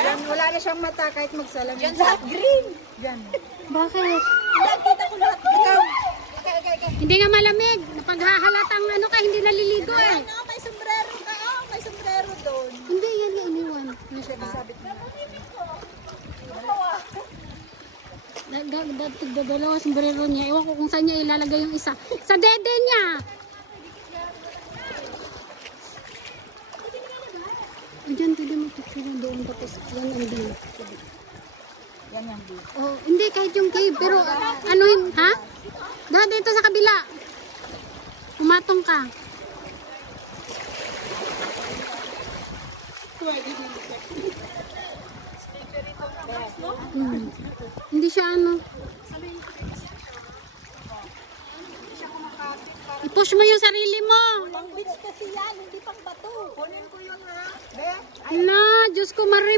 Yan, wala na siyang mata kahit magsalam. Yan sa green. Yan. Bakit? Nakita ko lahat. Ikaw. Hindi nga malamig. Napaghahalatang ano ka, hindi naliligo eh. Ano, may sombrero ka. Oh, may sombrero doon. Hindi, yan nga iniwan. Sabit na. Dalawa sombrero niya. Ewan ko kung saan niya ilalagay yung isa. Sa dede niya! Diyan, pwede mo picture doon. Tapos yan ang din. Yan yung blue. Oh, hindi, kahit yung cave. Pero ano yung, ha? Dito sa kabila. Umatong ka. Hindi siya ano. I-push mo yung sarili mo. Pang beach kasi yan, hindi pang bato. Kunin ko yun ha. Hala, Diyos ko, Maria.